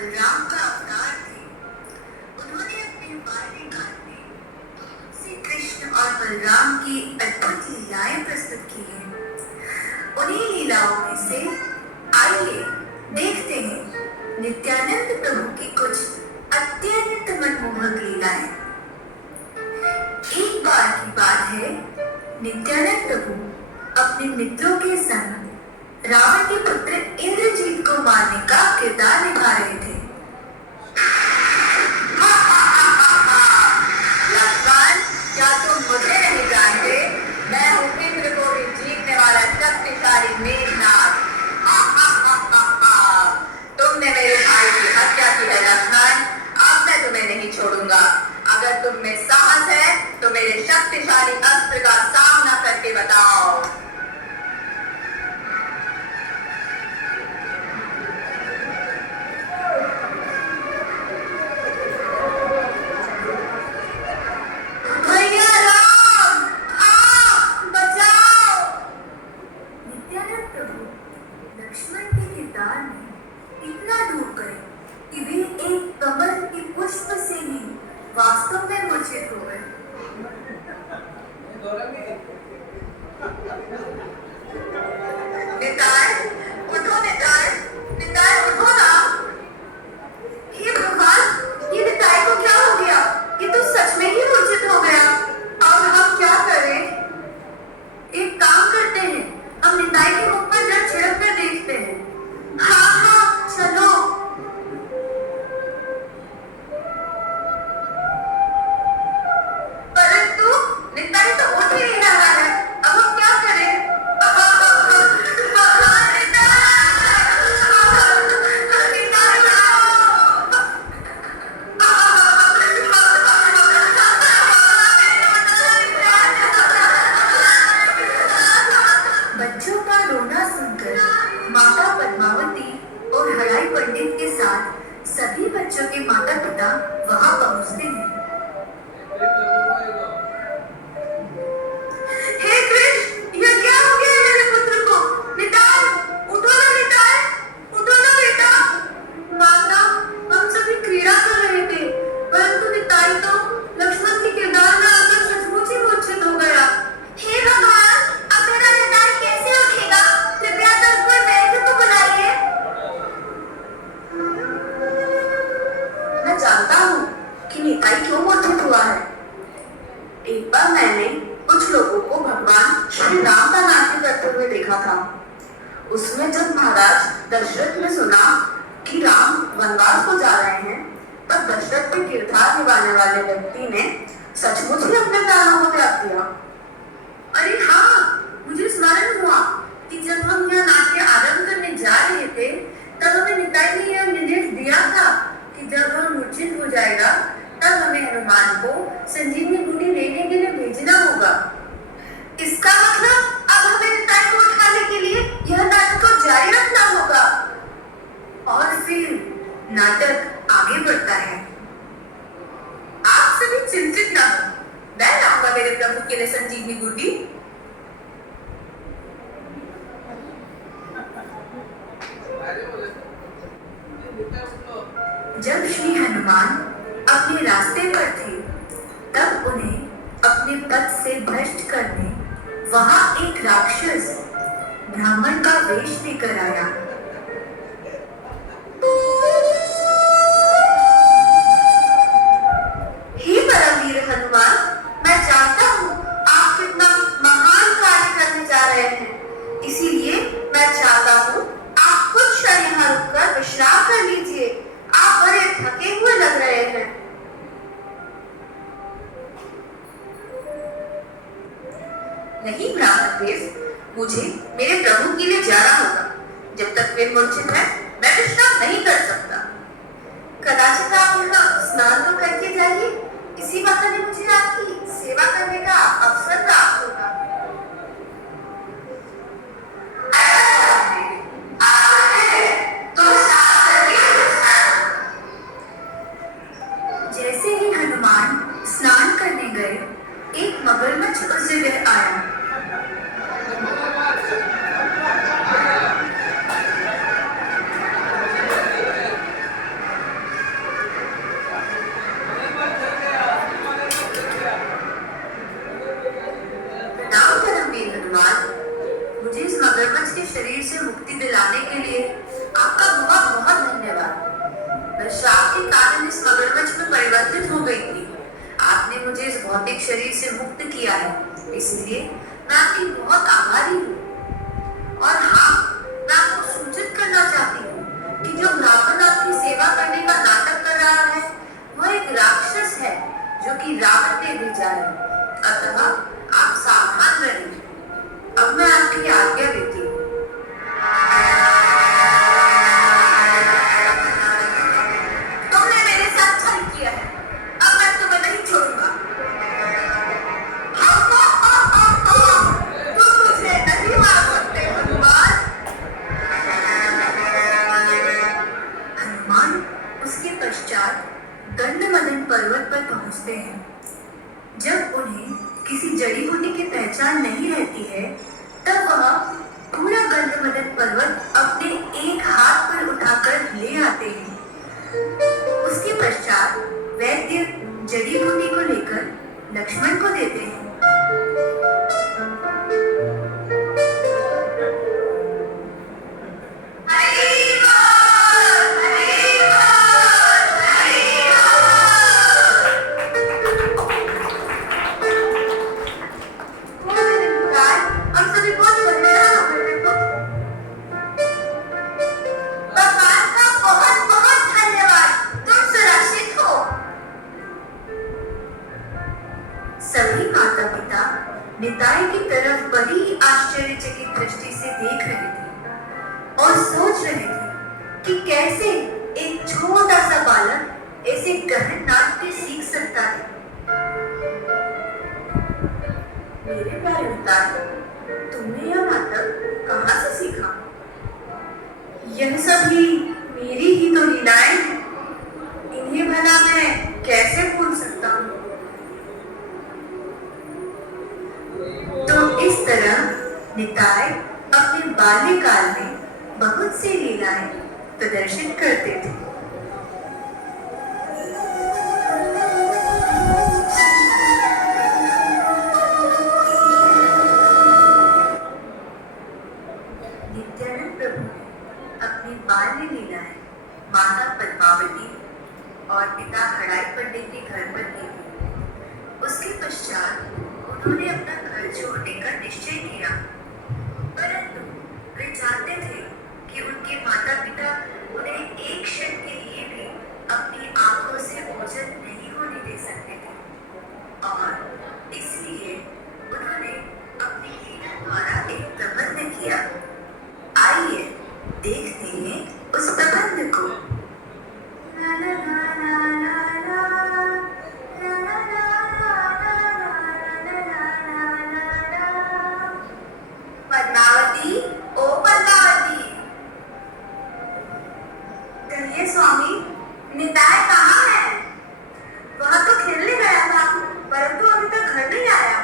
बलराम का अवतार थे। उन्होंने अपने बाल्यकाल में श्री कृष्ण और बलराम की अद्भुत लीलाएं प्रस्तुत की हैं। उन्हीं लीलाओं में से आइए देखते हैं नित्यानंद प्रभु की कुछ अत्यंत मनमोहक लीलाएं। एक बार की बात है, नित्यानंद प्रभु अपने मित्रों के संग रावण के पुत्र इंद्रजीत को मारने का किरदार निभा रहे थे। लक्ष्मण, क्या तुम मुझे नहीं जानते? मैं हूँ इंद्र को भी जीतने वाला शक्तिशाली मेघनाथ। तुमने मेरे भाई की हत्या की है लक्ष्मण, अब मैं तुम्हें नहीं छोड़ूंगा। अगर तुम में साहस है तो मेरे शक्तिशाली अस्त्र का सामना करके बताओ। वास्तव में मूर्छित हो गए। निताय, उठो निताय, निताय उठो ना। हे भगवान, ये निताय को क्या हो गया? ये तो सच में ही मूर्छित हो गया। अब हम क्या करें? एक काम करते हैं, हम निताय के मुख पर जल छिड़क कर देखते हैं। हाँ, चलो। सभी बच्चों के माता पिता वहां पहुंचते हैं। हे कृष्ण, यह क्या हो गया मेरे पुत्र को? निताय, उठो ना निताय, उठो ना बेटा। माता, हम सभी क्रीड़ा कर रहे थे, परंतु निताय तो लक्ष्मण के किरदार में आकर सचमुच ही मूर्छित हो गया। हे भगवान, अब मेरा निताय कैसे उठेगा? कृपया तब पर वैद्य को बुलाइए। मैं जानता हूँ कि निताई क्यों मूर्छित हुआ है। एक बार मैंने कुछ लोगों को भगवान श्री राम का नाट्य करते हुए देखा था। उसमें जब महाराज दशरथ ने सुना कि राम वनवास को जा रहे हैं, तब दशरथ के किरदार निभाने वाले व्यक्ति ने सचमुच ही अपने प्राणों को त्याग दिया। अरे हाँ, मुझे स्मरण हुआ कि जब हम यह नाट्य आरंभ करने जा रहे थे, तब हमें निताई ने यह निर्देश दिया था कि जब वह मूर्छित हो जाएगा, तब हमें हनुमान को संजीवनी बूटी लेने के लिए भेजना होगा। इसका मतलब अब हमें निताई को उठाने के लिए यह नाटक को जारी रखना होगा। और फिर नाटक आगे बढ़ता है। आप सभी चिंतित ना हो, मैं लाऊंगा मेरे प्रभु के लिए संजीवनी बूटी। जब श्री हनुमान अपने रास्ते पर थे, तब उन्हें अपने पद से भ्रष्ट करने वहां एक राक्षस ब्राह्मण का वेश लेकर आया। हे परमवीर हनुमान, मैं जानता हूँ आप कितना महान कार्य करने जा रहे हैं, इसीलिए मैं चाहता हूँ आप कुछ क्षण यहाँ रुककर विश्राम कर लीजिए। आप बड़े थके हुए लग रहे हैं। नहीं ब्राह्मण देव, मुझे मेरे प्रभु के लिए जाना होगा। जब तक वे मूर्छित हैं, मैं विश्राम नहीं कर सकता। कदाचित आप यहाँ स्नान तो करके जाइए, इसी बहाने मुझे आपकी सेवा करने का अवसर प्राप्त होगा। जैसे ही हनुमान स्नान करने गए, एक मगरमच्छ उस जगह आया। पहुंचते हैं। जब उन्हें किसी जड़ी बूटी की पहचान नहीं रहती है, तब वह पूरा गंधमदन पर्वत अपने एक हाथ पर उठाकर ले आते हैं। उसके पश्चात वैद्य जड़ी बूटी को लेकर लक्ष्मण को देते हैं। सभी माता पिता निताई की तरफ बड़ी आश्चर्यचकित दृष्टि से देख रहे थे और सोच रहे थे कि कैसे एक छोटा सा बालक ऐसे गहन नाट्य सीख सकता है। मेरे प्यारे निताई, तुमने यह नाटक कहाँ से सीखा? यह सभी मेरी ही तो लीलाएं हैं। इन्हें भला मैं कैसे भूल सकता हूँ? तो इस तरह निताई अपने बाल्यकाल में बहुत सी लीलाएं प्रदर्शित करते थे। नित्यानंद प्रभु ने अपनी बाल्य लीलाएं माता पद्मावती और पिता खड़ाई पंडित के घर पर की थी। उसके पश्चात उन्होंने अपना घर छोड़ने का निश्चय किया, परंतु वे जानते थे कि उनके माता पिता उन्हें एक क्षण के लिए भी अपनी आंखों से ओझल नहीं होने दे सकते थे, और इसलिए उन्होंने अपनी लीला द्वारा एक प्रबंध किया। आइए देखते हैं उस प्रबंध को। पद्मावती, ओ पद्मावती। कहिए स्वामी, निताई कहाँ है? वह तो खेलने गया था, परंतु अभी तक घर नहीं आया।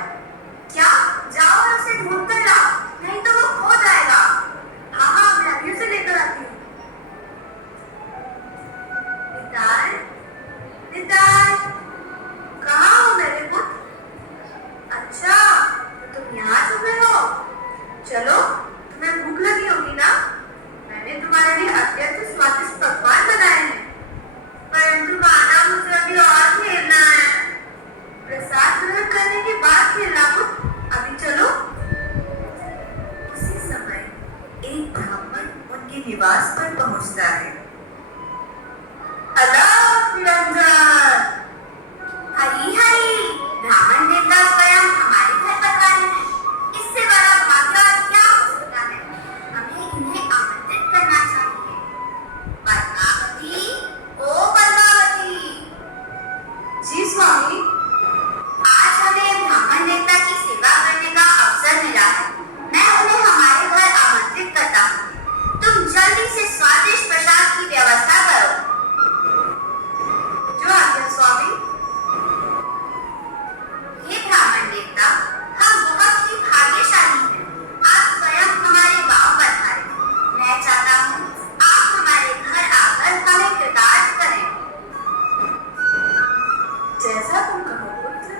क्या? जाओ और उसे ढूंढ कर लाओ, नहीं तो वो खो जाएगा। हाँ हाँ, मैं अभी उसे लेकर आती हूँ। निताई, निताई, कहाँ हो मेरे पुत्र? अच्छा, तो तुम यहाँ छुपे हो। चलो, तुम्हें भूख लगी होगी ना? मैंने तुम्हारे लिए अत्यंत स्वादिष्ट पकवान बनाए हैं, परंतु माना मुझे अभी और खेलना है। प्रसाद ग्रहण करने के बाद खेलना पुत्र, अभी चलो। उसी समय एक ब्राह्मण उनके निवास पर पहुंचता है। अलाप निरंजन। हरी हरी, ब्राह्मण देवता स्वयं हमारे घर पधारे हैं। इससे बड़ा भाग्य क्या हो सकता है? हमें इन्हें आमंत्रित करना चाहिए। पद्मावती, ओ पद्मावती। जी स्वामी। आज हमें ब्राह्मण देवता की सेवा करने का अवसर मिला है। मैं उन्हें हमारे घर आमंत्रित करता हूँ। तुम जल्दी से स्वादिष्ट प्रसाद की व्यवस्था करो। जो आज्ञा स्वामी। हे ब्राह्मण देवता, हम बहुत ही भाग्यशाली हैं। आप स्वयं हमारे गांव पधारे। मैं चाहता हूँ आप हमारे घर आकर हमें कृतार्थ करें। जैसा तुम कहो पुत्र।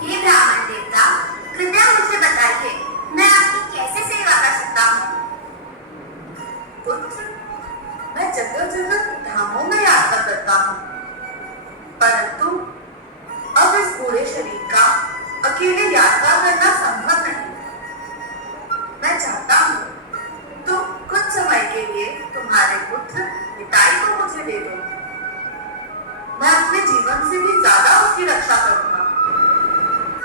हे ब्राह्मण देवता, कृपया मुझे बताइए, मैं आपकी कैसे सेवा कर सकता हूँ? पुत्र, मैं जगह जगह धामों में यात्रा करता हूँ, परंतु अब इस पूरे शरीर का अकेले यात्रा करना संभव नहीं। मैं चाहता हूँ तुम कुछ समय के लिए तुम्हारे पुत्र निताई को मुझे दे दो। मैं अपने जीवन से भी ज्यादा उसकी रक्षा करूंगा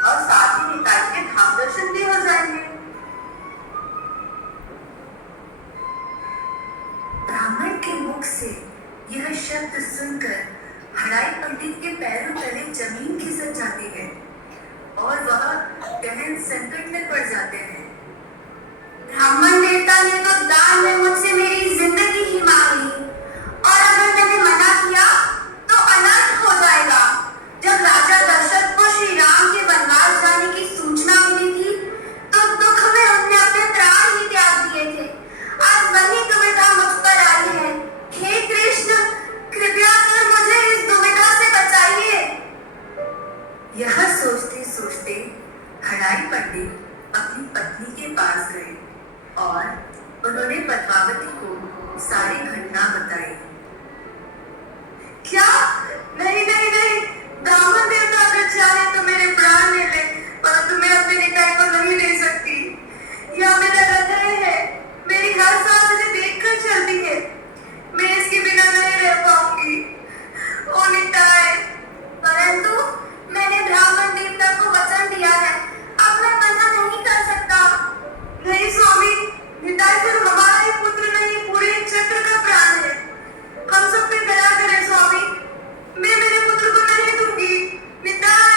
और साथ ही निताई के धाम दर्शन भी हो जाएंगे। ब्राह्मण के मुख से यह शब्द सुनकर हड़ाई पंडित के पैरों तले जमीन खिसक जाती है और वह गहन संकट में पड़ जाते हैं। ब्राह्मण देवता ने तो दान में मुझसे मेरी जिंदगी ही मांग ली और अगर मैंने मना किया तो अनर्थ हो जाएगा। जब राजा दशरथ को श्री राम के वनवास जाने की सूचना मिली थी तो दुख में उन्होंने अपने प्राण ही त्याग दिए थे। आज वही दुविधा मुझ पर आई है। हे कृष्ण, कृपया कर मुझे इस दुविधा से बचाइए। यह सोचते सोचते हड़ाई पंडित अपनी पत्नी के पास गए और उन्होंने पद्मावती को सारी घटना बताई। क्या? नहीं नहीं नहीं, ब्राह्मण देवता अगर चाहे तो मेरे प्राण ले ले, परंतु मैं अपने निताई को नहीं ले सकती। यह मेरा हृदय है, मेरी हर सांस मुझे देखकर चलती है। मैं इसके बिना नहीं रह पाऊंगी। ओ निताई, परंतु मैंने ब्राह्मण देवता को वचन दिया है, अब मैं मना नहीं कर सकता। नहीं स्वामी, निताई सिर्फ हमारा ही पुत्र नहीं, पूरे चक्र का प्राण है। हम सब पे दया करें स्वामी, मैं मेरे पुत्र को नहीं दूंगी। निताई।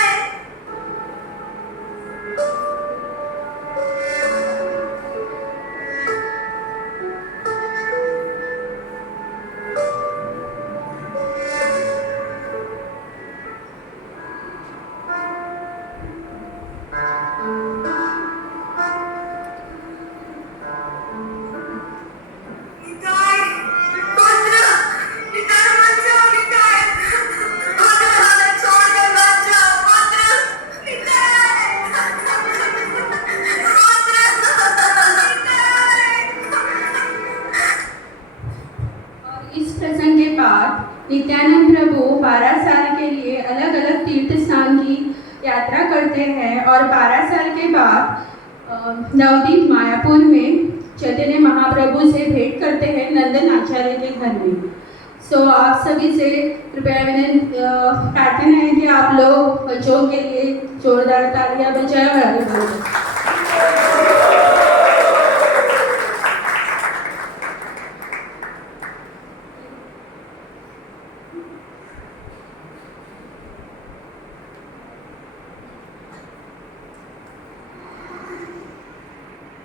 नित्यानंद प्रभु 12 साल के लिए अलग अलग तीर्थ स्थान की यात्रा करते हैं और 12 साल के बाद नवदीप मायापुर में चैतन्य महाप्रभु से भेंट करते हैं नंदन आचार्य के घर में। सो आप सभी से कृपया प्रार्थना है कि आप लोग बच्चों के लिए जोरदार तालियां बजाएं और आगे बढ़ें।